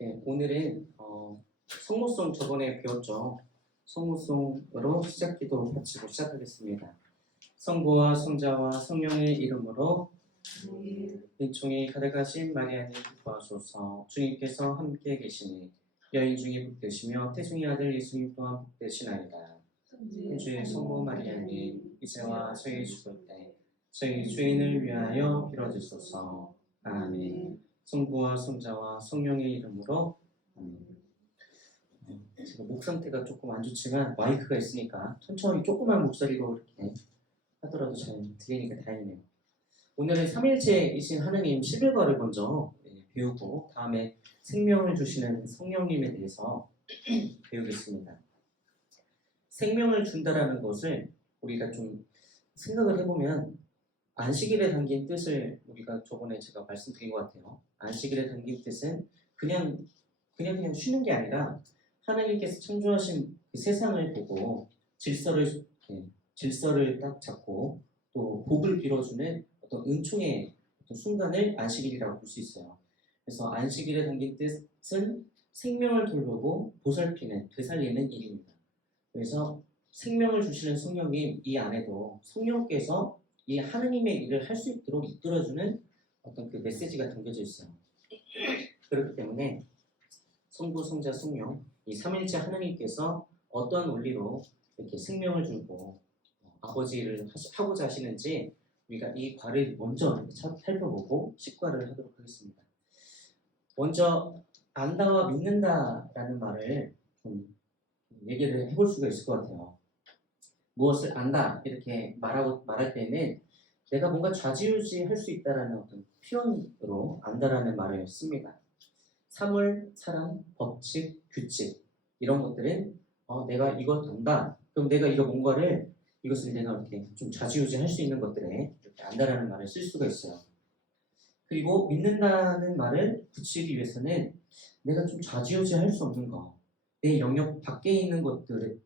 네, 오늘은 성모송 저번에 배웠죠. 성모송으로 시작기도 바치고 시작하겠습니다. 성부와 성자와 성령의 이름으로 은총이 가득하신 마리아님 기뻐하소서. 주님께서 함께 계시니 여인 중에 복되시며 태중의 아들 예수님 또한 복되시나이다. 주의 성모 마리아님 이제와 저희 죽을 때 저희 죄인을 위하여 빌어주소서. 아멘. 성부와 성자와 성령의 이름으로 아멘. 지금 목 상태가 조금 안 좋지만 마이크가 있으니까 천천히 조그만 목소리로 이렇게 하더라도 잘 들리니까 다행이네요. 오늘은 삼일체이신 하느님 11과를 먼저 배우고 다음에 생명을 주시는 성령님에 대해서 배우겠습니다. 생명을 준다라는 것을 우리가 좀 생각을 해보면 안식일에 담긴 뜻을 우리가 저번에 제가 말씀드린 것 같아요. 안식일에 담긴 뜻은 그냥 쉬는 게 아니라 하나님께서 창조하신 그 세상을 보고 질서를 딱 잡고 또 복을 빌어주는 어떤 은총의 어떤 순간을 안식일이라고 볼 수 있어요. 그래서 안식일에 담긴 뜻은 생명을 돌보고 보살피는 되살리는 일입니다. 그래서 생명을 주시는 성령님 이 안에도 성령께서 이 하느님의 일을 할 수 있도록 이끌어주는 어떤 그 메시지가 담겨져 있어요. 그렇기 때문에 성부, 성자, 성령 이 삼일체 하느님께서 어떤 원리로 이렇게 생명을 주고 아버지를 하고자 하시는지 우리가 이 과를 먼저 살펴보고 식과를 하도록 하겠습니다. 먼저 안다와 믿는다라는 말을 좀 얘기를 해볼 수가 있을 것 같아요. 무엇을 안다 이렇게 말할 때는 내가 뭔가 좌지우지 할 수 있다라는 어떤 표현으로 안다라는 말을 씁니다. 사물, 사람, 법칙, 규칙 이런 것들은 내가 이걸 안다. 그럼 내가 이것을 내가 이렇게 좀 좌지우지 할 수 있는 것들에 이렇게 안다라는 말을 쓸 수가 있어요. 그리고 믿는다는 말을 붙이기 위해서는 내가 좀 좌지우지 할 수 없는 거, 내 영역 밖에 있는 것들을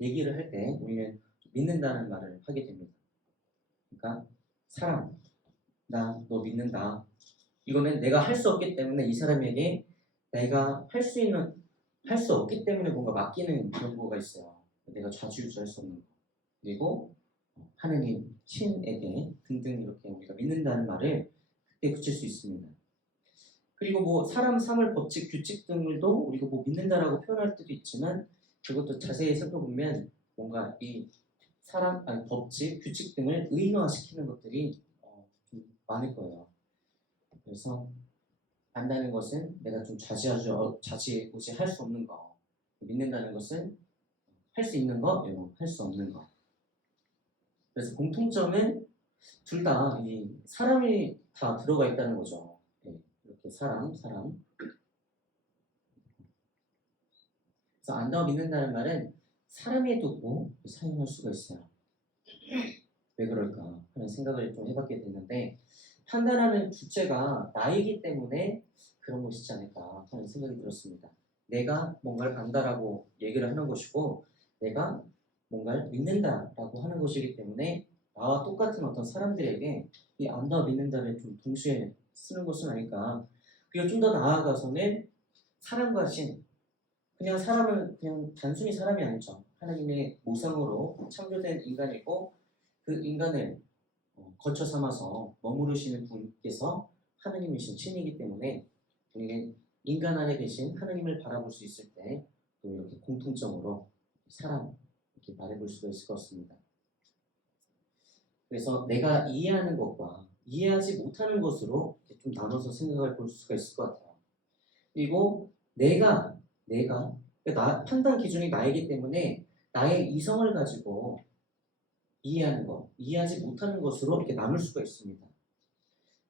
얘기를 할 때 우리는 믿는다는 말을 하게 됩니다. 그러니까 사람, 나 너 믿는다. 이거는 내가 할 수 없기 때문에 이 사람에게 내가 할 수 없기 때문에 뭔가 맡기는 그런 거가 있어요. 내가 좌지우지 할 수 없는 거. 그리고 하느님, 신에게 등등 이렇게 우리가 믿는다는 말을 그때 붙일 수 있습니다. 그리고 뭐 사람, 사물, 법칙, 규칙 등을도 우리가 뭐 믿는다라고 표현할 때도 있지만 그것도 자세히 살펴보면 뭔가 이 법칙, 규칙 등을 의인화시키는 것들이 좀 많을 거예요. 그래서 안다는 것은 내가 좀 좌지우지 할 수 없는 거. 믿는다는 것은 할 수 있는 거, 할 수 없는 거. 그래서 공통점은 둘 다 이 사람이 다 들어가 있다는 거죠. 이렇게 사람. 그래서 안다와 믿는다는 말은 사람에 두고 사용할 수가 있어요. 왜 그럴까 하는 생각을 좀 해봤게 됐는데 판단하는 주체가 나이기 때문에 그런 것이지 않을까 하는 생각이 들었습니다. 내가 뭔가를 안다라고 얘기를 하는 것이고 내가 뭔가를 믿는다라고 하는 것이기 때문에 나와 똑같은 어떤 사람들에게 이 안다와 믿는다를 좀 동시에 쓰는 것은 아닐까. 그리고 좀 더 나아가서는 사람과 신, 그냥 사람은 그냥 단순히 사람이 아니죠. 하나님의 모상으로 창조된 인간이고 그 인간을 거처 삼아서 머무르시는 분께서 하나님이신 신이기 때문에 우리는 인간 안에 계신 하나님을 바라볼 수 있을 때 또 이렇게 공통점으로 사람 이렇게 말해볼 수가 있을 것 같습니다. 그래서 내가 이해하는 것과 이해하지 못하는 것으로 이렇게 좀 나눠서 생각을 볼 수가 있을 것 같아요. 그리고 내가 판단 기준이 나이기 때문에 나의 이성을 가지고 이해하는 것, 이해하지 못하는 것으로 이렇게 나눌 수가 있습니다.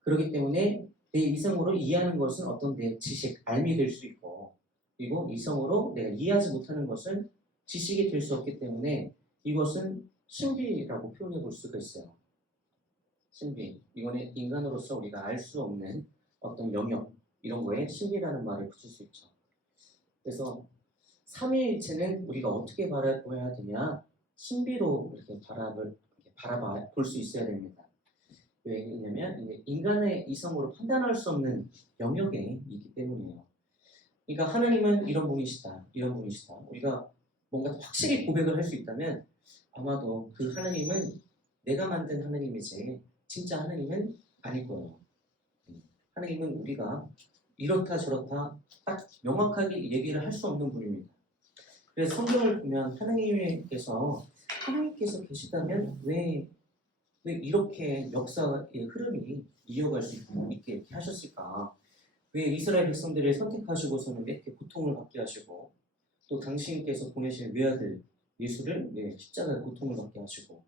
그렇기 때문에 내 이성으로 이해하는 것은 어떤 내 지식, 알미 될 수 있고 그리고 이성으로 내가 이해하지 못하는 것은 지식이 될 수 없기 때문에 이것은 신비라고 표현해 볼 수가 있어요. 신비. 이거는 인간으로서 우리가 알 수 없는 어떤 영역, 이런 거에 신비라는 말을 붙일 수 있죠. 그래서 삼위일체는 우리가 어떻게 바라봐야 되냐? 신비로 이렇게 바라봐 볼 수 있어야 됩니다. 왜냐면 인간의 이성으로 판단할 수 없는 영역에 있기 때문이에요. 그러니까 하나님은 이런 분이시다, 이런 분이시다. 우리가 뭔가 확실히 고백을 할 수 있다면 아마도 그 하나님은 내가 만든 하나님이지 진짜 하나님은 아닐 거예요. 하나님은 우리가 이렇다 저렇다 딱 명확하게 얘기를 할 수 없는 분입니다. 그래서 성경을 보면 하나님께서 계시다면 왜 이렇게 역사의 흐름이 이어갈 수 있게 이렇게 하셨을까? 왜 이스라엘 백성들을 선택하시고서는 이렇게 고통을 받게 하시고 또 당신께서 보내신 외아들 예수를 왜 십자가의 고통을 받게 하시고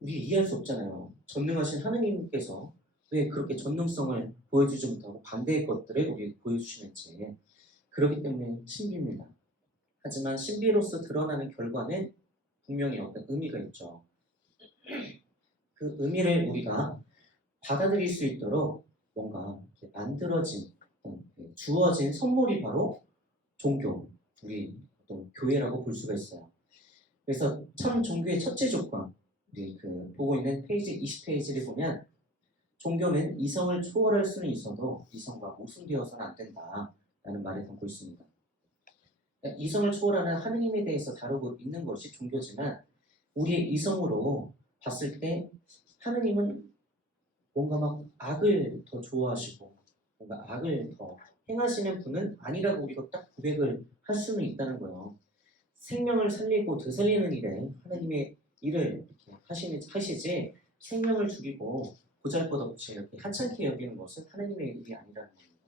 우리 이해할 수 없잖아요. 전능하신 하나님께서 왜 그렇게 전능성을 보여주지 못하고 반대의 것들을 우리 보여주시는지 그렇기 때문에 신비입니다. 하지만 신비로서 드러나는 결과는 분명히 어떤 의미가 있죠. 그 의미를 우리가 받아들일 수 있도록 뭔가 만들어진 주어진 선물이 바로 종교, 우리 어떤 교회라고 볼 수가 있어요. 그래서 참 종교의 첫째 조건, 우리 보고 있는 페이지 20페이지를 보면 종교는 이성을 초월할 수는 있어도 이성과 모순되어서는 안 된다라는 말을 담고 있습니다. 이성을 초월하는 하느님에 대해서 다루고 있는 것이 종교지만 우리의 이성으로 봤을 때 하느님은 뭔가 막 악을 더 좋아하시고 뭔가 악을 더 행하시는 분은 아니라고 우리가 딱 고백을 할 수는 있다는 거예요. 생명을 살리고 되살리는 일에 하나님의 일을 이렇게 하시지 생명을 죽이고 보잘것없이 이렇게 하찮게 여기는 것은 하나님의 일이 아니라는 겁니다.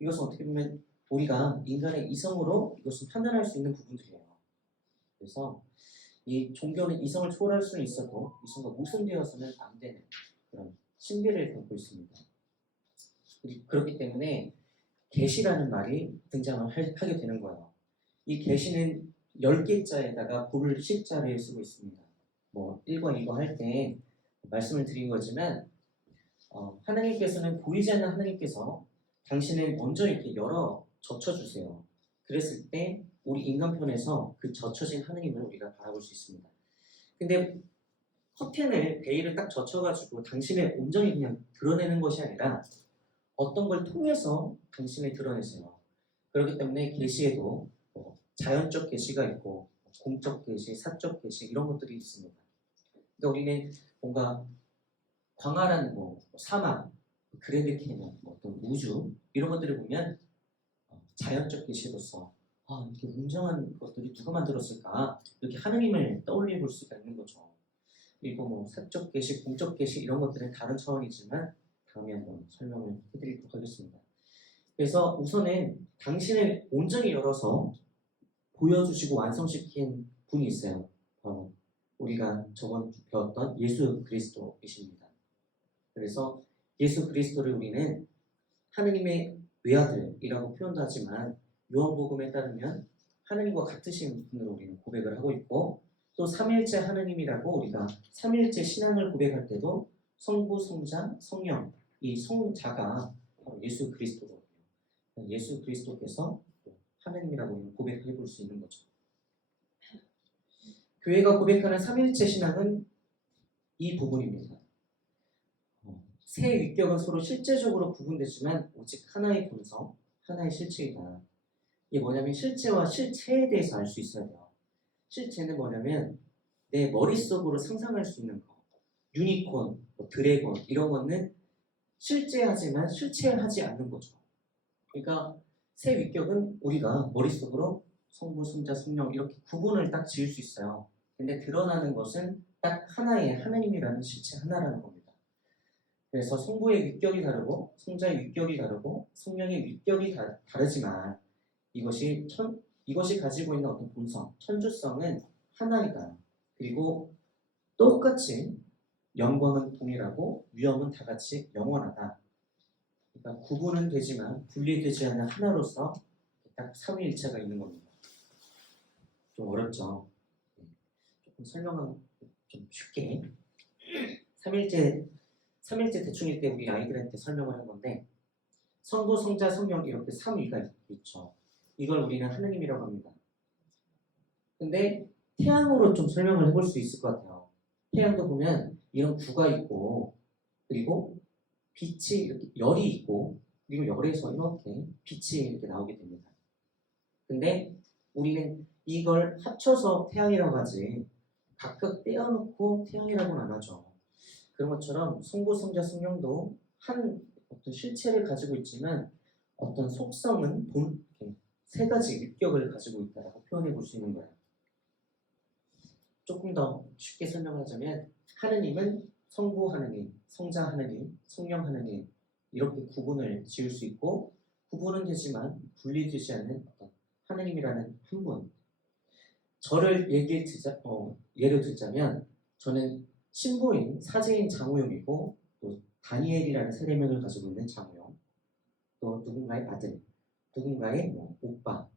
이것은 어떻게 보면 우리가 인간의 이성으로 이것을 판단할 수 있는 부분들이에요. 그래서 이 종교는 이성을 초월할 수는 있어도 이성과 모순되어서는 안 되는 그런 신비를 담고 있습니다. 그렇기 때문에 계시라는 말이 등장을 하게 되는 거예요. 이 계시는 10개자에다가 볼을 십자를 쓰고 있습니다. 1번, 2번 할 때 말씀을 드린 거지만 하나님께서는 보이지 않는 하나님께서 당신을 먼저 이렇게 젖혀주세요. 그랬을 때 우리 인간편에서 그 젖혀진 하나님을 우리가 바라볼 수 있습니다. 근데 베일을 딱 젖혀가지고 당신을 온전히 그냥 드러내는 것이 아니라 어떤 걸 통해서 당신을 드러내세요. 그렇기 때문에 계시에도 자연적 계시가 있고 공적 계시, 사적 계시 이런 것들이 있습니다. 그러니까 우리는 뭔가 광활한 사막, 그랜드 캐년, 어떤 우주 이런 것들을 보면 자연적 계시로서 이렇게 웅장한 것들이 누가 만들었을까 이렇게 하느님을 떠올려 볼 수가 있는 거죠. 그리고 사적 계시, 공적 계시 이런 것들은 다른 차원이지만 다음에 한번 설명을 해드리도록 하겠습니다. 그래서 우선은 당신을 온전히 열어서 보여주시고 완성시킨 분이 있어요. 우리가 저번 배웠던 예수 그리스도이십니다. 그래서 예수 그리스도를 우리는 하느님의 외아들이라고 표현도 하지만 요한복음에 따르면 하느님과 같으신 분으로 우리는 고백을 하고 있고 또 삼일째 하느님이라고 우리가 삼일째 신앙을 고백할 때도 성부, 성자, 성령 이 성자가 바로 예수 그리스도거든요. 예수 그리스도께서 하느님이라고 우리는 고백해 볼 수 있는 거죠. 교회가 고백하는 삼일째 신앙은 이 부분입니다. 세 위격은 서로 실제적으로 구분되지만 오직 하나의 본성, 하나의 실체이다. 이게 뭐냐면 실제와 실체에 대해서 알 수 있어야 돼요. 실체는 뭐냐면 내 머릿속으로 상상할 수 있는 거. 유니콘, 드래곤 이런 거는 실제하지만 실체하지 않는 거죠. 그러니까 세 위격은 우리가 머릿속으로 성부, 성자, 성령 이렇게 구분을 딱 지을 수 있어요. 근데 드러나는 것은 딱 하나의 하나님이라는 실체 하나라는 겁니다. 그래서 성부의 위격이 다르고 성자의 위격이 다르고 성령의 위격이 다르지만 이것이 가지고 있는 어떤 본성, 천주성은 하나이다. 그리고 똑같이 영광은 동일하고 위엄은 다 같이 영원하다. 그러니까 구분은 되지만 분리되지 않는 하나로서 딱 삼위일체가 있는 겁니다. 좀 어렵죠? 조금 설명은 좀 쉽게 삼일째 대충일 때 우리 아이들한테 설명을 한 건데 성부, 성자, 성령 이렇게 삼위가 있죠. 이걸 우리는 하느님이라고 합니다. 근데 태양으로 좀 설명을 해볼 수 있을 것 같아요. 태양도 보면 이런 구가 있고 그리고 빛이 이렇게 열이 있고 그리고 열에서 이렇게 빛이 이렇게 나오게 됩니다. 근데 우리는 이걸 합쳐서 태양이라고 하지 각각 떼어놓고 태양이라고는 안 하죠. 그런 것처럼 성부, 성자, 성령도 한 어떤 실체를 가지고 있지만 어떤 속성은 이렇게 세 가지 윗격을 가지고 있다고 표현해 볼 수 있는 거예요. 조금 더 쉽게 설명하자면 하느님은 성부 하느님, 성자 하느님, 성령 하느님 이렇게 구분을 지을 수 있고 구분은 되지만 분리되지 않는 어떤 하느님이라는 한 분. 저를 예를 들자면 저는 신부인 사제인 장우영이고 또 다니엘이라는 세례명을 가지고 있는 장우영, 또 누군가의 아들, 누군가의 오빠,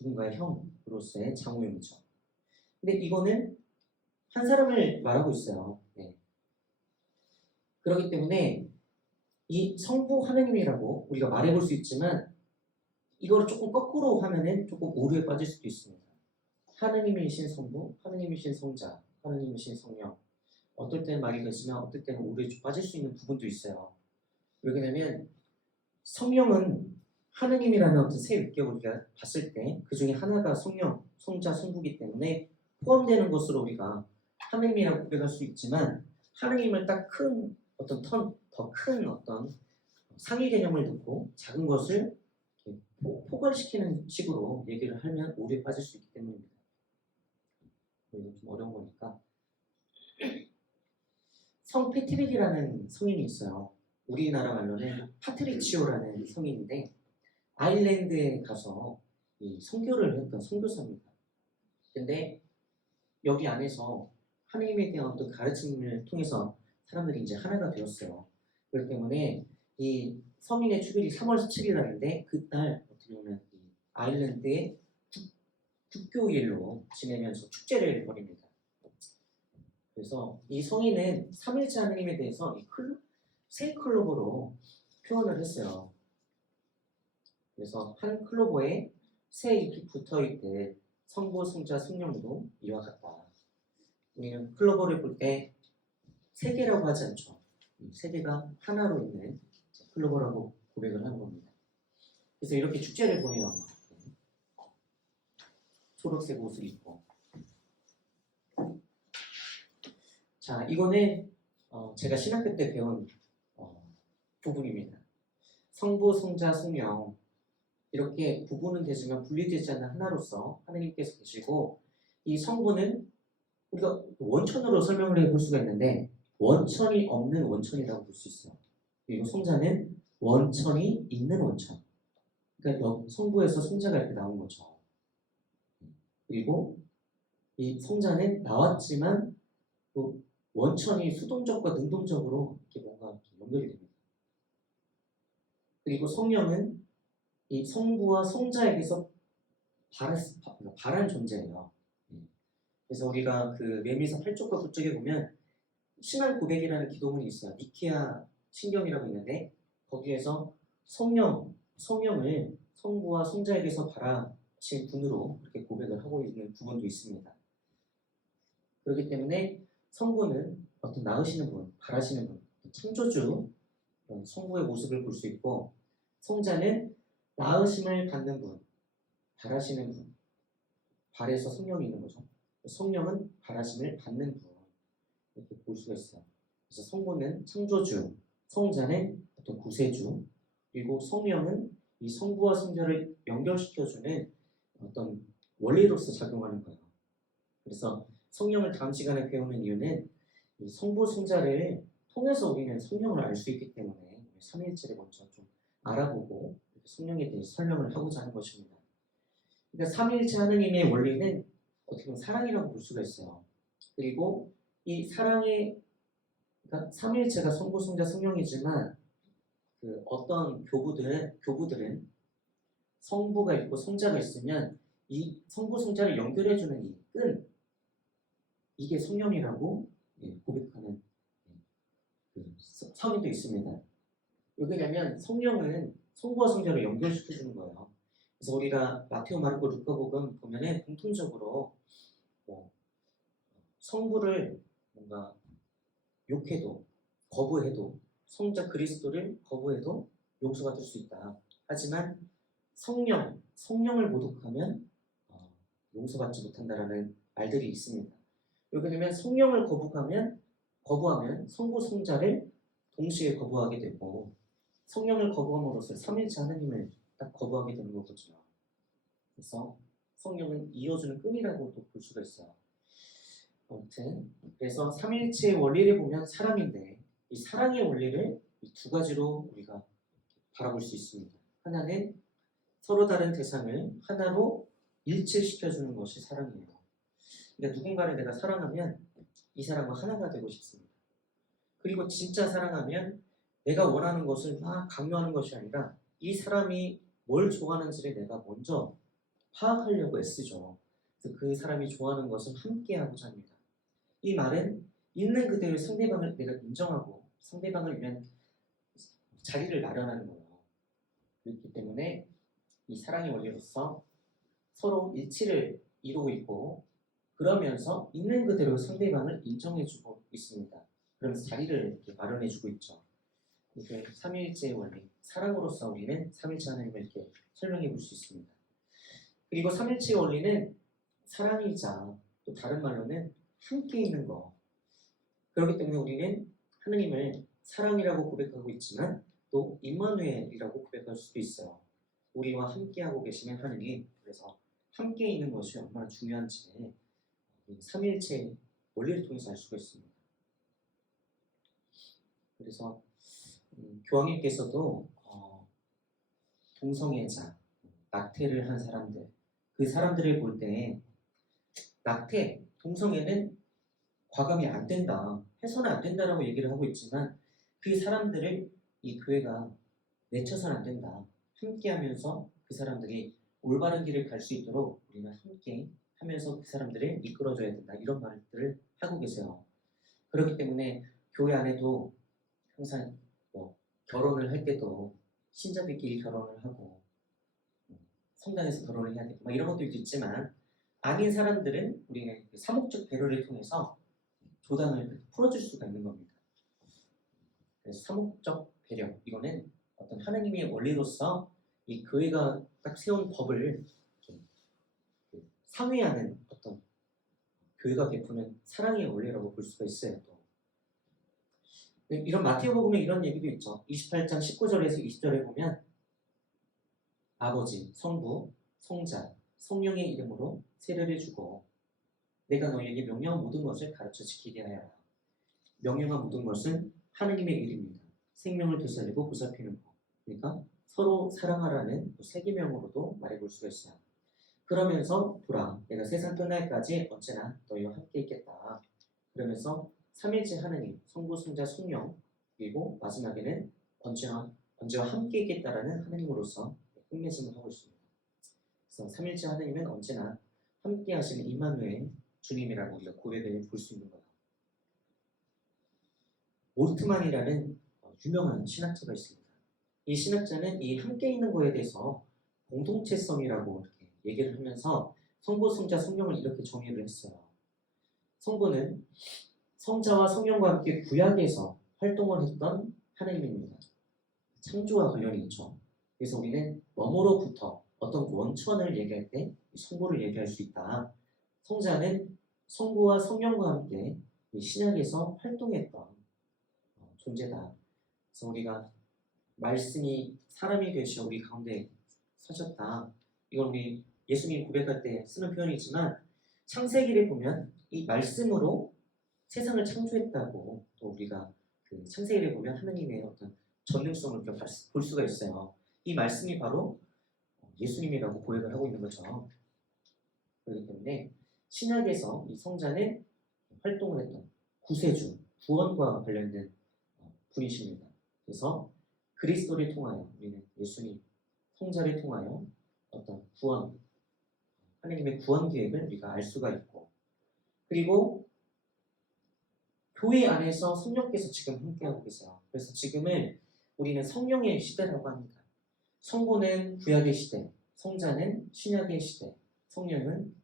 누군가의 형으로서의 장우영이죠. 근데 이거는 한 사람을 말하고 있어요. 네. 그렇기 때문에 이 성부 하느님이라고 우리가 말해볼 수 있지만 이거를 조금 거꾸로 하면은 조금 오류에 빠질 수도 있습니다. 하느님이신 성부, 하느님이신 성자, 하느님이신 성령. 어떨 때는 말이 되지만 어떨 때는 오류에 좀 빠질 수 있는 부분도 있어요. 왜냐하면 성령은 하느님이라는 어떤 세 윗격을 우리가 봤을 때 그 중에 하나가 성령, 성자, 성부이기 때문에 포함되는 것으로 우리가 하느님이라고 고백할 수 있지만 하느님을 딱 큰 어떤 더 큰 어떤 상위 개념을 듣고 작은 것을 포괄시키는 식으로 얘기를 하면 오류에 빠질 수 있기 때문입니다. 이거 좀 어려운 거니까. 성 패트릭이라는 성인이 있어요. 우리나라 말로는 파트리치오라는 성인인데 아일랜드에 가서 이 선교를 했던 선교사입니다. 근데 여기 안에서 하나님에 대한 어떤 가르침을 통해서 사람들이 이제 하나가 되었어요. 그렇기 때문에 이 성인의 축일이 3월 17일 날인데 그날 어떻게 보면 이 아일랜드의 국교일로 지내면서 축제를 벌입니다. 그래서 이 성인은 삼일체 하느님에 대해서 세 클로버로 표현을 했어요. 그래서 한 클로버에 세 잎이 붙어있대 성부, 성자, 성령도 이와 같다. 우리는 클로버를 볼 때 세 개라고 하지 않죠. 세 개가 하나로 있는 클로버라고 고백을 하는 겁니다. 그래서 이렇게 축제를 보내요. 초록색 옷을 입고. 자, 이거는 제가 신학교 때 배운 부분입니다. 성부, 성자, 성령 이렇게 구분은 되지만 분리되지 않는 하나로서 하나님께서 계시고 이 성부는 우리가 원천으로 설명을 해볼 수가 있는데 원천이 없는 원천이라고 볼 수 있어요. 그리고 성자는 원천이 있는 원천. 그러니까 성부에서 성자가 이렇게 나온 거죠. 그리고 이 성자는 나왔지만 또 원천이 수동적과 능동적으로 이렇게 뭔가 연결이 됩니다. 그리고 성령은 이 성부와 성자에게서 발한 존재예요. 그래서 우리가 그 메미서 8쪽과 9쪽에 보면 신앙 고백이라는 기도문이 있어요. 니케아 신경이라고 있는데 거기에서 성령을 성부와 성자에게서 발하신 분으로 이렇게 고백을 하고 있는 부분도 있습니다. 그렇기 때문에 성부는 어떤 낳으시는 분, 발하시는 분, 창조주 성부의 모습을 볼 수 있고 성자는 낳으심을 받는 분, 발하시는 분, 발에서 성령이 있는 거죠. 성령은 발하심을 받는 분 이렇게 볼 수가 있어요. 그래서 성부는 창조주, 성자는 어떤 구세주, 그리고 성령은 이 성부와 성자를 연결시켜주는 어떤 원리로서 작용하는 거예요. 그래서 성령을 다음 시간에 배우는 이유는 이 성부, 성자를 통해서 우리는 성령을 알 수 있기 때문에 삼위일체를 먼저 좀 알아보고 성령에 대해 설명을 하고자 하는 것입니다. 그러니까 삼위일체 하느님의 원리는 어떻게 보면 사랑이라고 볼 수가 있어요. 그리고 이 사랑의 그러니까 삼위일체가 성부, 성자, 성령이지만 그 어떤 교부들은 성부가 있고 성자가 있으면 이 성부, 성자를 연결해주는 이 끈 이게 성령이라고 고백하는 성인도 있습니다. 왜냐하면 성령은 성부와 성자를 연결시켜주는 거예요. 그래서 우리가 마테오, 마르코, 루카복음 보면은 공통적으로 성부를 뭔가 욕해도 거부해도 성자 그리스도를 거부해도 용서받을 수 있다. 하지만 성령을 모독하면 용서받지 못한다라는 말들이 있습니다. 이렇게 되면 성령을 거부하면 성부 성자를 동시에 거부하게 되고 성령을 거부함으로써 삼위일체 하나님을 딱 거부하게 되는 거거든요. 그래서 성령은 이어주는 끈이라고도 볼 수가 있어요. 아무튼 그래서 삼위일체의 원리를 보면 사랑인데 이 사랑의 원리를 이 두 가지로 우리가 바라볼 수 있습니다. 하나는 서로 다른 대상을 하나로 일치시켜주는 것이 사랑이에요. 그러니까 누군가를 내가 사랑하면 이 사람과 하나가 되고 싶습니다. 그리고 진짜 사랑하면 내가 원하는 것을 막 강요하는 것이 아니라 이 사람이 뭘 좋아하는지를 내가 먼저 파악하려고 애쓰죠. 그래서 그 사람이 좋아하는 것을 함께하고자 합니다. 이 말은 있는 그대로 상대방을 내가 인정하고 상대방을 위한 자리를 마련하는 거예요. 그렇기 때문에 이 사랑의 원리로서 서로 일치를 이루고 있고 그러면서 있는 그대로 상대방을 인정해주고 있습니다. 그러면서 자리를 이렇게 마련해주고 있죠. 이게 삼위일체의 원리, 사랑으로서 우리는 삼위일체 하나님을 이렇게 설명해 볼 수 있습니다. 그리고 삼위일체의 원리는 사랑이자 또 다른 말로는 함께 있는 거. 그렇기 때문에 우리는 하느님을 사랑이라고 고백하고 있지만 또 임마누엘이라고 고백할 수도 있어요. 우리와 함께하고 계시는 하느님. 그래서 함께 있는 것이 얼마나 중요한지 삼위일체의 원리를 통해서 알 수가 있습니다. 그래서 교황님께서도 동성애자, 낙태를 한 사람들, 그 사람들을 볼 때 낙태, 동성애는 과감히 안 된다, 해서는 안 된다라고 얘기를 하고 있지만 그 사람들을 이 교회가 내쳐서는 안 된다. 함께하면서 그 사람들이 올바른 길을 갈 수 있도록 우리는 함께 하면서 그 사람들을 이끌어줘야 된다. 이런 말들을 하고 계세요. 그렇기 때문에 교회 안에도 항상 결혼을 할 때도 신자들끼리 결혼을 하고 성당에서 결혼을 해야 되고 이런 것도 있지만 아닌 사람들은 우리는 그 사목적 배려를 통해서 조단을 풀어줄 수가 있는 겁니다. 그래서 사목적 배려, 이거는 어떤 하나님의 원리로서 이 교회가 딱 세운 법을 상회하는 어떤 교회가 베푸는 사랑의 원리라고 볼 수가 있어요. 또. 이런 마태복음에 이런 얘기도 있죠. 28장 19절에서 20절에 보면 아버지, 성부, 성자, 성령의 이름으로 세례를 주고 내가 너희에게 명령한 모든 것을 가르쳐 지키게 하여라. 명령한 모든 것은 하느님의 일입니다. 생명을 되살리고 보살피는 것. 그러니까 서로 사랑하라는 세 계명으로도 말해볼 수가 있어요. 그러면서 보라, 내가 세상 끝날까지 언제나 너희와 함께 있겠다. 그러면서 삼일째 하느님, 성부, 성자, 성령, 그리고 마지막에는 언제와 함께 있겠다라는 하느님으로서 끝맺음을 하고 있습니다. 그래서 삼일째 하느님은 언제나 함께 하시는 임마누엘 주님이라고 우리가 고백을 볼 수 있는 거예요. 몰트만이라는 유명한 신학자가 있습니다. 이 신학자는 이 함께 있는 거에 대해서 공동체성이라고 이렇게 얘기를 하면서 성부, 성자, 성령을 이렇게 정의를 했어요. 성부는 성자와 성령과 함께 구약에서 활동을 했던 하나님입니다. 창조와 관련이 있죠. 그래서 우리는 뭐뭐로부터 어떤 원천을 얘기할 때 성부를 얘기할 수 있다. 성자는 성부와 성령과 함께 신약에서 활동했던 존재다. 그래서 우리가 말씀이 사람이 되시어 우리 가운데 서셨다. 이건 우리 예수님 고백할 때 쓰는 표현이지만 창세기를 보면 이 말씀으로 세상을 창조했다고 또 우리가 그 창세기를 보면 하느님의 어떤 전능성을 볼 수가 있어요. 이 말씀이 바로 예수님이라고 고백을 하고 있는 거죠. 그렇기 때문에 신약에서 이 성자는 활동을 했던 구세주, 구원과 관련된 분이십니다. 그래서 그리스도를 통하여 우리는 예수님, 성자를 통하여 어떤 구원, 하나님의 구원 계획을 우리가 알 수가 있고 그리고 교회 안에서 성령께서 지금 함께하고 계세요. 그래서 지금은 우리는 성령의 시대라고 합니다. 성부는 구약의 시대, 성자는 신약의 시대, 성령은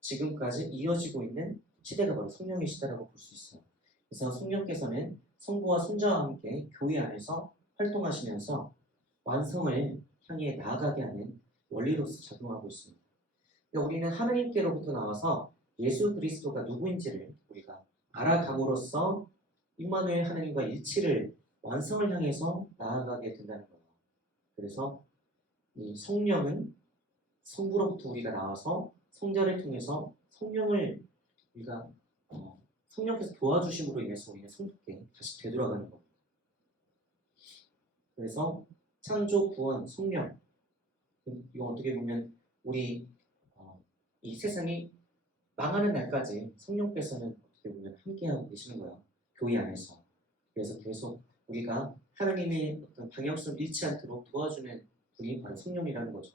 지금까지 이어지고 있는 시대가 바로 성령의 시대라고 볼 수 있어요. 그래서 성령께서는 성부와 성자와 함께 교회 안에서 활동하시면서 완성을 향해 나아가게 하는 원리로서 작용하고 있습니다. 그러니까 우리는 하나님께로부터 나와서 예수 그리스도가 누구인지를 우리가 알아감으로써 임마누엘 하나님과 일치를 완성을 향해서 나아가게 된다는 거예요. 그래서 이 성령은 성부로부터 우리가 나와서 성자를 통해서 성령을 우리가 성령께서 도와주심으로 인해서 우리는 성도께 다시 되돌아가는 겁니다. 그래서 창조, 구원, 성령 이거 어떻게 보면 우리 이 세상이 망하는 날까지 성령께서는 어떻게 보면 함께하고 계시는 거예요. 교회 안에서. 그래서 계속 우리가 하나님의 어떤 방향성을 잃지 않도록 도와주는 분이 바로 성령이라는 거죠.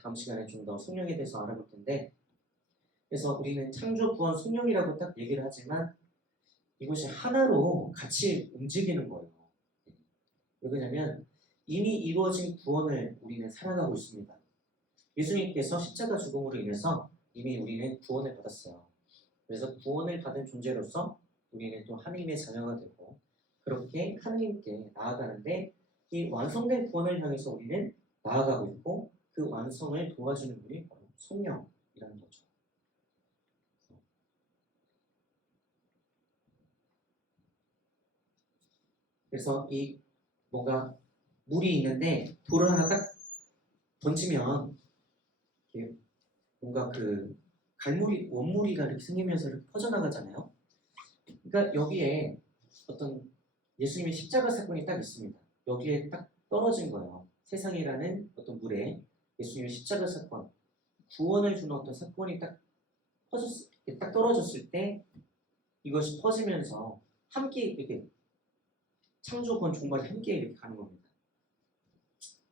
다음 시간에 좀 더 성령에 대해서 알아볼 텐데, 그래서 우리는 창조, 구원, 성령이라고 딱 얘기를 하지만 이것이 하나로 같이 움직이는 거예요. 왜 그러냐면 이미 이루어진 구원을 우리는 살아가고 있습니다. 예수님께서 십자가 죽음으로 인해서 이미 우리는 구원을 받았어요. 그래서 구원을 받은 존재로서 우리는 또 하나님의 자녀가 되고 그렇게 하나님께 나아가는데 이 완성된 구원을 향해서 우리는 나아가고 있고 그 완성을 도와주는 분이 바로 성령이라는 거죠. 그래서 이 뭔가 물이 있는데 돌을 하나 딱 던지면 뭔가 그 갈무리, 원무리가 이렇게 생기면서 이렇게 퍼져나가잖아요. 그러니까 여기에 어떤 예수님의 십자가 사건이 딱 있습니다. 여기에 딱 떨어진 거예요. 세상이라는 어떤 물에 예수님의 십자가 사건, 구원을 주는 어떤 사건이 딱 떨어졌을 때 이것이 퍼지면서 함께 이렇게 창조권 종말이 함께 이렇게 가는 겁니다.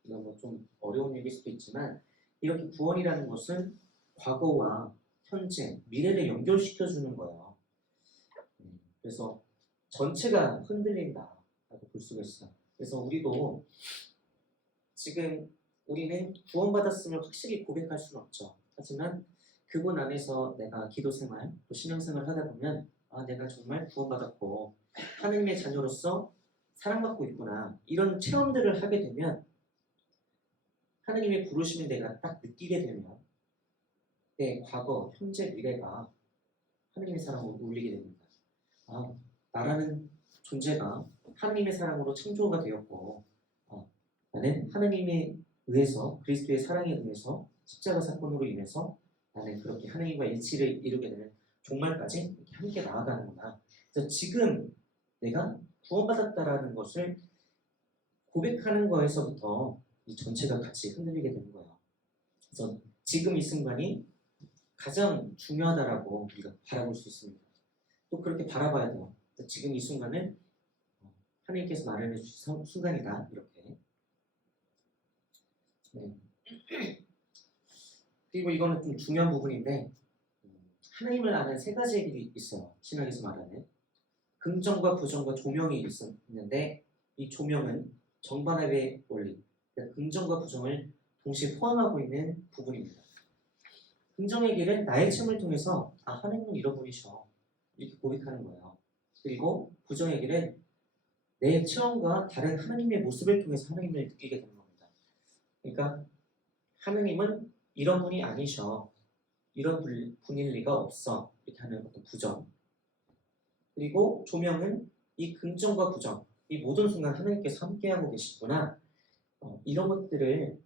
이건 뭐 좀 어려운 얘기일 수도 있지만 이렇게 구원이라는 것은 과거와 현재, 미래를 연결시켜 주는 거예요. 그래서 전체가 흔들린다라고 볼 수가 있어요. 그래서 우리도 지금 우리는 구원받았음을 확실히 고백할 수는 없죠. 하지만 그분 안에서 내가 기도생활, 또 신앙생활을 하다 보면 내가 정말 구원받았고 하나님의 자녀로서 사랑받고 있구나 이런 체험들을 하게 되면 하나님의 부르심을 내가 딱 느끼게 되면 내 과거, 현재, 미래가 하나님의 사랑으로 울리게 됩니다. 나라는 존재가 하나님의 사랑으로 창조가 되었고 나는 하나님에 의해서 그리스도의 사랑에 의해서 십자가 사건으로 인해서 나는 그렇게 하나님과 일치를 이루게 되는 종말까지 이렇게 함께 나아가는구나. 그래서 지금 내가 구원받았다라는 것을 고백하는 거에서부터 이 전체가 같이 흔들리게 되는 거예요. 그래서 지금 이 순간이 가장 중요하다라고 우리가 바라볼 수 있습니다. 또 그렇게 바라봐야 돼요. 지금 이 순간은 하나님께서 마련해 주신 순간이다 이렇게. 네. 그리고 이거는 좀 중요한 부분인데 하나님을 아는 세 가지의 길이 있어요. 신학에서 말하는 긍정과 부정과 조명이 있는데 이 조명은 정반합의 원리, 그러니까 긍정과 부정을 동시에 포함하고 있는 부분입니다. 긍정의 길은 나의 체험을 통해서 하나님은 이런 분이셔 이렇게 고백하는 거예요. 그리고 부정의 길은 내 체험과 다른 하나님의 모습을 통해서 하나님을 느끼게 되는 겁니다. 그러니까 하나님은 이런 분이 아니셔 이런 분일 리가 없어 이렇게 하는 어떤 부정. 그리고 조명은 이 긍정과 부정 이 모든 순간 하나님께서 함께하고 계시구나 이런 것들을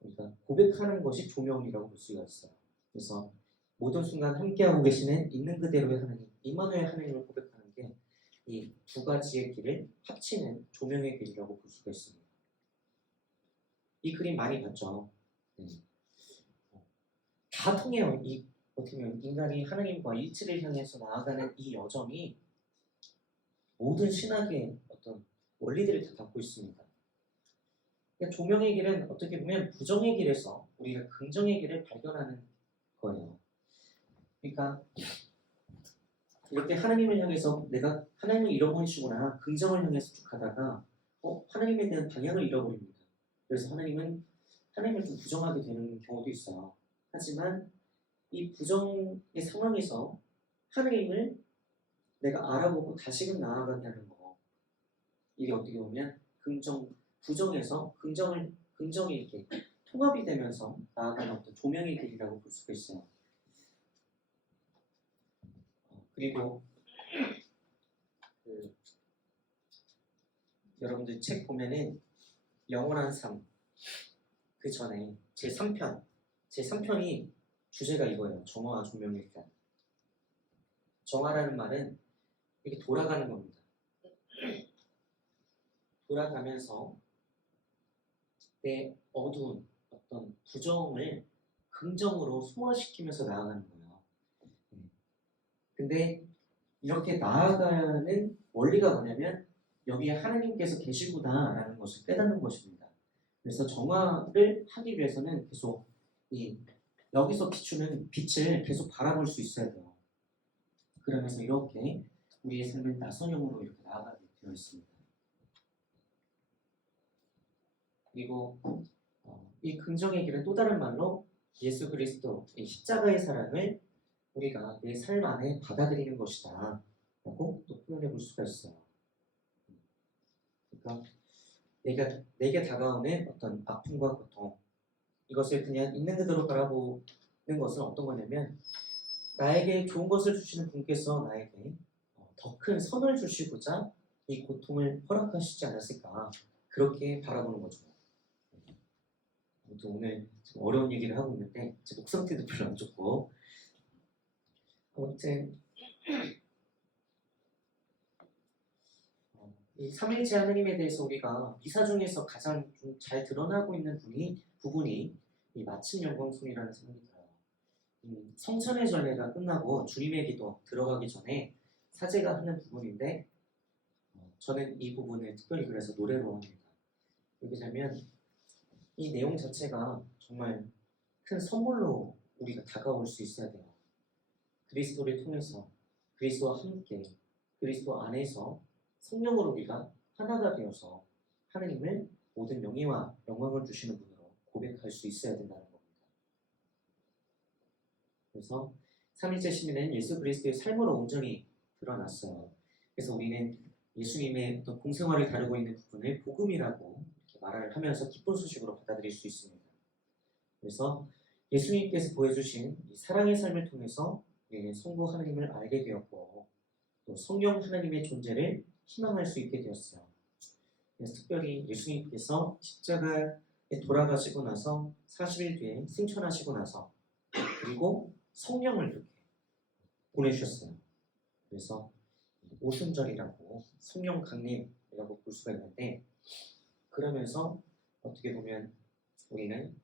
우리가 고백하는 것이 조명이라고 볼 수가 있어요. 그래서 모든 순간 함께하고 계시는 있는 그대로의 하나님, 임마누엘 하나님을 고백하는 게 이 두 가지의 길을 합치는 조명의 길이라고 볼 수가 있습니다. 이 그림 많이 봤죠? 다 통해요. 이 어떻게 보면 인간이 하나님과 일치를 향해서 나아가는 이 여정이 모든 신학의 어떤 원리들을 다 담고 있습니다. 그러니까 조명의 길은 어떻게 보면 부정의 길에서 우리가 긍정의 길을 발견하는 거예요. 그러니까 이렇게 하나님을 향해서 내가 하나님을 잃어버리시구나 긍정을 향해서 쭉 가다가 하나님에 대한 방향을 잃어버립니다. 그래서 하나님을 좀 부정하게 되는 경우도 있어요. 하지만 이 부정의 상황에서 하나님을 내가 알아보고 다시금 나아가게 하는 거 이게 어떻게 보면 부정에서 긍정을 긍정이 이렇게 통합이 되면서 나아가는 어떤 조명의 길이라고 볼 수가 있어요. 그리고 여러분들 책 보면은 영원한 삶 그 전에 제3편이 주제가 이거예요. 정화와 조명의 길. 정화라는 말은 이렇게 돌아가는 겁니다. 돌아가면서 내 어두운 어떤 부정을 긍정으로 소화시키면서 나아가는 거예요. 근데 이렇게 나아가는 원리가 뭐냐면 여기에 하나님께서 계시구나라는 것을 깨닫는 것입니다. 그래서 정화를 하기 위해서는 계속 여기서 비추는 빛을 계속 바라볼 수 있어야 돼요. 그러면서 이렇게 우리의 삶은 나선형으로 이렇게 나아가게 되어 있습니다. 그리고 이 긍정의 길은 또 다른 말로 예수 그리스도, 이 십자가의 사랑을 우리가 내 삶 안에 받아들이는 것이다 라고 또 표현해 볼 수가 있어요. 그러니까 내게 다가오는 어떤 아픔과 고통, 이것을 그냥 있는 그대로 바라보는 것은 어떤 거냐면 나에게 좋은 것을 주시는 분께서 나에게 더 큰 선을 주시고자 이 고통을 허락하시지 않았을까, 그렇게 바라보는 거죠. 아무튼 오늘 좀 어려운 얘기를 하고 있는데 제 목 상태도 별로 안 좋고, 아무튼 이 삼일째 하느님에 대해서 우리가 미사 중에서 가장 좀 잘 드러나고 있는 부분이 이 마침 영광송이라는 생각이 들어요. 성찬의 전례가 끝나고 주님의 기도 들어가기 전에 사제가 하는 부분인데 저는 이 부분을 특별히 그래서 노래로 합니다. 왜냐하면 이 내용 자체가 정말 큰 선물로 우리가 다가올 수 있어야 돼요. 그리스도를 통해서, 그리스도와 함께, 그리스도 안에서 성령으로 우리가 하나가 되어서 하나님을 모든 명예와 영광을 주시는 분으로 고백할 수 있어야 된다는 겁니다. 그래서 삼일째 시민은 예수 그리스도의 삶으로 온전히 드러났어요. 그래서 우리는 예수님의 어떤 공생활을 다루고 있는 부분을 복음이라고 이렇게 말을 하면서 기쁜 소식으로 받아들일 수 있습니다. 그래서 예수님께서 보여주신 이 사랑의 삶을 통해서 우리는 성부 하나님을 알게 되었고 또 성령 하나님의 존재를 희망할 수 있게 되었어요. 그래서 특별히 예수님께서 십자가에 돌아가시고 나서 40일 뒤에 승천하시고 나서 그리고 성령을 이렇게 보내주셨어요. 그래서 오순절이라고 성령 강림이라고 볼 수가 있는데, 그러면서 어떻게 보면 우리는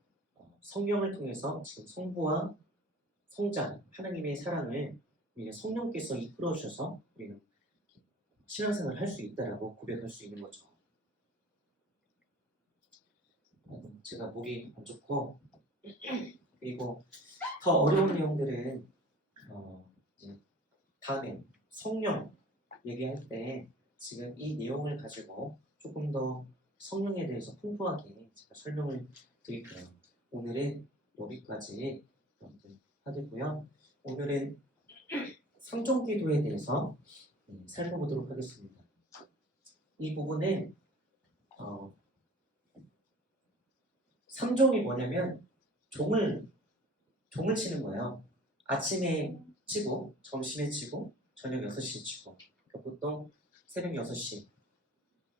성령을 통해서 지금 성부와 성자 하나님의 사랑을 우리는 성령께서 이끌어 주셔서 우리는 신앙생활을 할 수 있다라고 고백할 수 있는 거죠. 제가 목이 안 좋고, 그리고 더 어려운 내용들은 이제 다음에 성령 얘기할 때 지금 이 내용을 가지고 조금 더 성령에 대해서 풍부하게 제가 설명을 드릴게요. 오늘은 여기까지 하겠고요. 오늘은 상종기도에 대해서 살펴보도록 하겠습니다. 이 부분은 상종이 뭐냐면 종을 치는 거예요. 아침에 치고, 점심에 치고, 저녁 6시에 치고. 그러니까 보통 새벽 6시,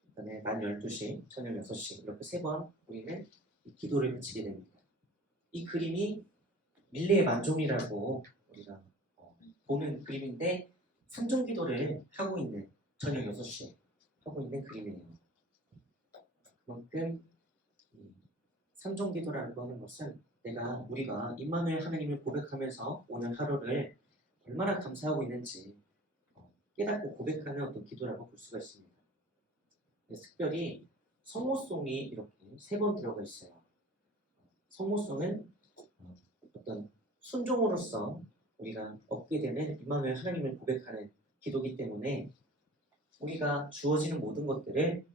그다음에 만 12시, 저녁 6시 이렇게 3번 우리는 기도를 바치게 됩니다. 이 그림이 밀레의 만종이라고 우리가 보는 그림인데 상종기도를 하고 있는, 저녁 6시에 하고 있는 그림이에요. 그만큼 상종기도라고 하는 것은 우리가 임마누엘 하나님을 고백하면서 오늘 하루를 얼마나 감사하고 있는지 깨닫고 고백하는 어떤 기도라고 볼 수가 있습니다. 특별히 성모송이 이렇게 3번 들어가 있어요. 성모송은 어떤 순종으로서 우리가 얻게 되는 임마누엘 하나님을 고백하는 기도이기 때문에 우리가 주어지는 모든 것들을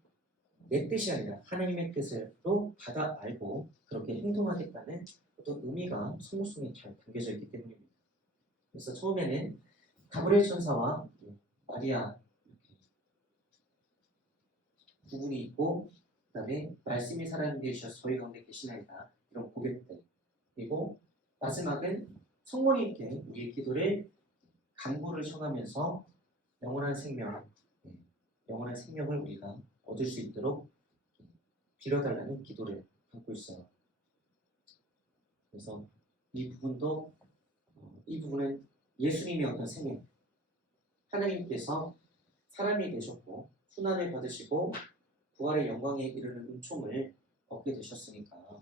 내 뜻이 아니라 하나님의 뜻으로 받아 알고 그렇게 행동하겠다는 어떤 의미가 성모송에 잘 담겨져 있기 때문입니다. 그래서 처음에는 가브리엘 천사와 마리아 이렇게 부분이 있고, 그 그다음에 말씀이 사람이 되셔서 저희 가운데 계시나이다. 이런 고백들. 그리고 마지막은 성모님께 우리의 기도를 간구를 청하면서 영원한 생명, 영원한 생명을 우리가 얻을 수 있도록 빌어달라는 기도를 담고 있어요. 그래서 이 부분도 이 부분은 예수님의 어떤 생애, 하나님께서 사람이 되셨고 순환을 받으시고 부활의 영광에 이르는 은총을 얻게 되셨으니까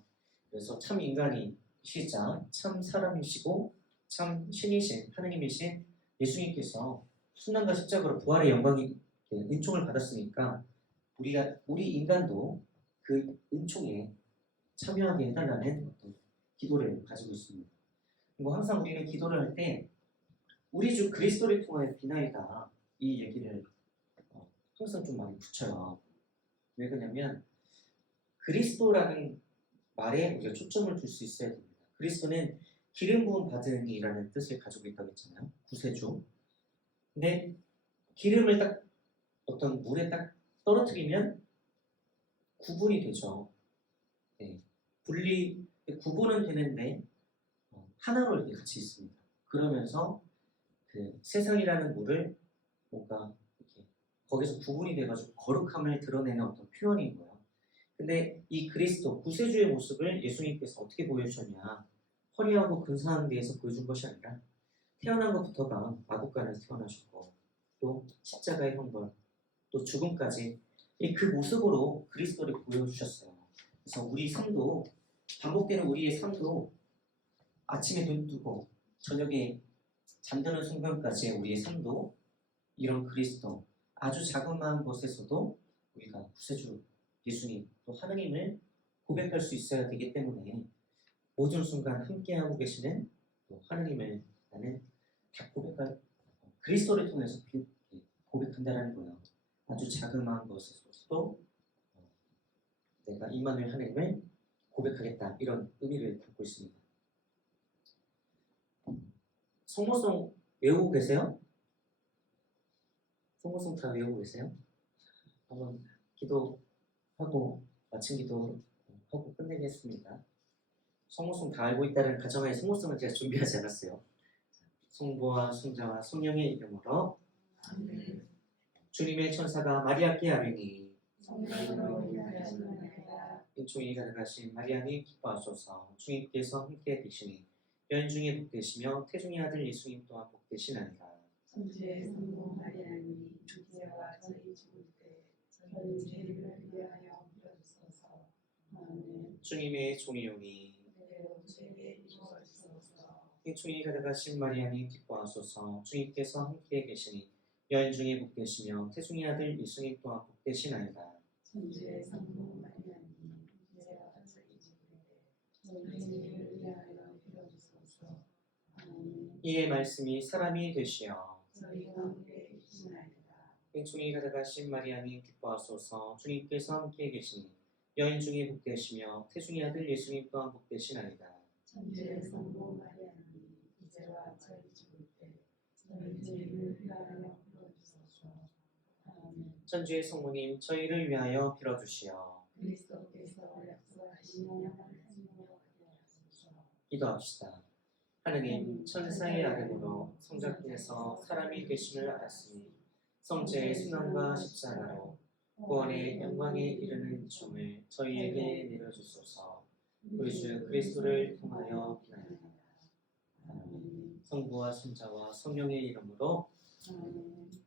그래서 참 인간이시자 참 사람이시고 참 신이신 하나님이신 예수님께서 순환과 십자가로 부활의 영광이 은총을 받았으니까 우리 인간도 그 은총에 참여하게 해달라는 어떤 기도를 가지고 있습니다. 그리고 항상 우리는 기도를 할 때 우리 주 그리스도를 통하여 비나이다 이 얘기를 항상 좀 많이 붙여요. 왜 그러냐면 그리스도라는 말에 우리가 초점을 둘 수 있어야 됩니다. 그리스도는 기름 부음 받은 이라는 뜻을 가지고 있다고 했잖아요. 구세주. 근데 기름을 딱 어떤 물에 딱 떨어뜨리면 구분이 되죠. 네. 구분은 되는데 하나로 이렇게 같이 있습니다. 그러면서 그 세상이라는 물을 뭔가 이렇게 거기서 구분이 돼가지고 거룩함을 드러내는 어떤 표현인 거예요. 근데 이 그리스도 구세주의 모습을 예수님께서 어떻게 보여주셨냐? 허리하고 근사한 데에서 보여준 것이 아니라 태어난 것부터가 마국간에서 태어나셨고 또 십자가의 형벌 또 죽음까지 그 모습으로 그리스도를 보여주셨어요. 그래서 우리 삶도 반복되는 우리의 삶도 아침에 눈 뜨고 저녁에 잠드는 순간까지의 우리의 삶도 이런 그리스도 아주 자그마한 것에서도 우리가 구세주 예수님 또 하느님을 고백할 수 있어야 되기 때문에 모든 순간 함께하고 계시는 또 하느님을 나는 다 고백할 그리스도를 통해서 고백한다는 거예요. 아주 자그마한 것에서도 내가 임마누엘 하느님을 고백하겠다 이런 의미를 담고 있습니다. 성모송 외우고 계세요? 성모송 다 외우고 계세요? 한번 기도하고 마친 기도하고 끝내겠습니다. 성모송 다 알고 있다는 가정하에 성모송은 제가 준비하지 않았어요. 성부와 성자와 성령의 이름으로 아멘. 주님의 천사가 마리아께 아뢰니 인총이 가득하신 마리아님 기뻐하소서. 주님께서 함께 계시니 여인 중에 복되시며 태중의 아들 예수님 또한 복되시나이다. 천주의 성모 마리아님 이제와 저희 죽을 때 저희 죄를 위하여 빌어주소서. 아멘. 주님의 종이오니 그대로 죄에 이루어주소서. 인총이 가득하신 마리아님 기뻐하소서. 주님께서 함께 계시니 여인 중에 복되시며 태중의 아들 예수님 또한 복되시나이다. 천주의 성모 마리아님 이제와 저희 죽을 때 저희 죄를 위하여 빌어주소서. 아멘. 이의 말씀이 사람이 되시어 저희 가운데 계시나이다. 인총이 가득하신 마리아님 기뻐하소서. 주님께서 함께 계시니 여인 중에 복되시며 태중의 아들 예수님 또한 복되시나이다. 천주의 성모 마리아님 이제와 저희 죽을 때 저희 죄를 위하여 빌어주소서. 아멘. 천주의 성모님 저희를 위하여 빌어주시어. 그리스도께서 약속하신 영원한 생명을 얻게 하소서. 기도합시다. 하느님 천사의 아름으로 성자께서 사람이 되심을 알았으니 성체의 순환과 십자가로 구원의 영광에 이르는 춤을 저희에게 내려주소서. 우리 주 그리스도를 통하여 비나이다. 성부와 성자와 성령의 이름으로 아멘.